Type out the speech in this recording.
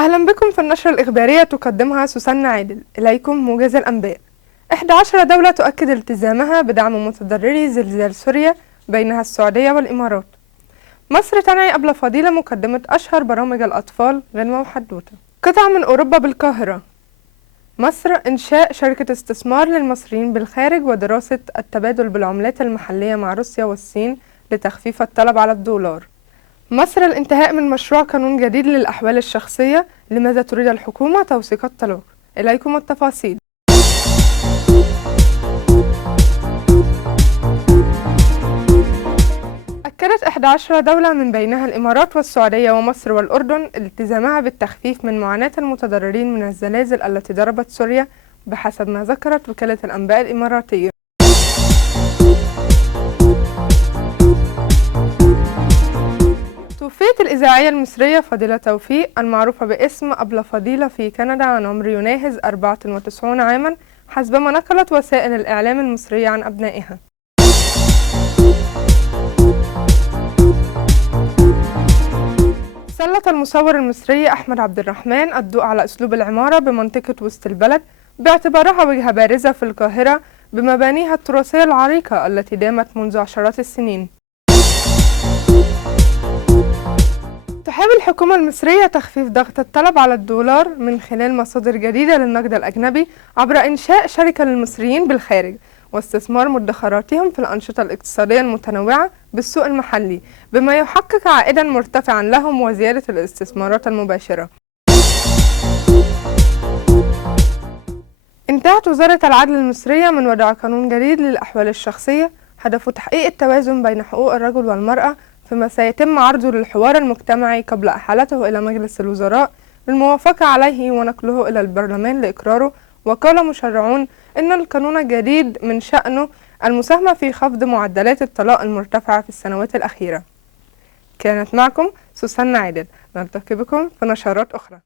أهلا بكم في النشرة الإخبارية تقدمها سوسن عادل. إليكم موجز الأنباء. 11 دولة تؤكد التزامها بدعم متضرري زلزال سوريا، بينها السعودية والإمارات. مصر تنعي أبلة فضيلة مقدمة أشهر برامج الأطفال غنوة وحدوتة. قطع من أوروبا بالقاهرة. مصر إنشاء شركة استثمار للمصريين بالخارج ودراسة التبادل بالعملات المحلية مع روسيا والصين لتخفيف الطلب على الدولار. مصر الانتهاء من مشروع قانون جديد للأحوال الشخصية، لماذا تريد الحكومة توثيق الطلاق؟ إليكم التفاصيل. أكدت 11 دولة من بينها الإمارات والسعودية ومصر والأردن التزامها بالتخفيف من معاناة المتضررين من الزلازل التي ضربت سوريا، بحسب ما ذكرت وكالة الأنباء الإماراتية. توفيت الإذاعية المصرية فضيلة توفيق المعروفة باسم أبلة فضيلة في كندا عن عمر يناهز 94 عاما، حسبما نقلت وسائل الإعلام المصرية عن أبنائها. سلط المصور المصري أحمد عبد الرحمن الضوء على أسلوب العمارة بمنطقة وسط البلد، باعتبارها وجهة بارزة في القاهرة بمبانيها التراثية العريقة التي دامت منذ عشرات السنين. تحاول الحكومة المصرية تخفيف ضغط الطلب على الدولار من خلال مصادر جديدة للنقد الأجنبي عبر إنشاء شركة للمصريين بالخارج واستثمار مدخراتهم في الأنشطة الاقتصادية المتنوعة بالسوق المحلي، بما يحقق عائدا مرتفعا لهم وزيادة الاستثمارات المباشرة. انتهت وزارة العدل المصرية من وضع قانون جديد للأحوال الشخصية هدفه تحقيق التوازن بين حقوق الرجل والمرأة، فيما سيتم عرضه للحوار المجتمعي قبل إحالته إلى مجلس الوزراء بالموافقة عليه ونقله إلى البرلمان لإقراره. وقال مشرعون إن القانون الجديد من شأنه المساهمة في خفض معدلات الطلاق المرتفعة في السنوات الأخيرة. كانت معكم سوسن عادل، نلتقي بكم في نشرات أخرى.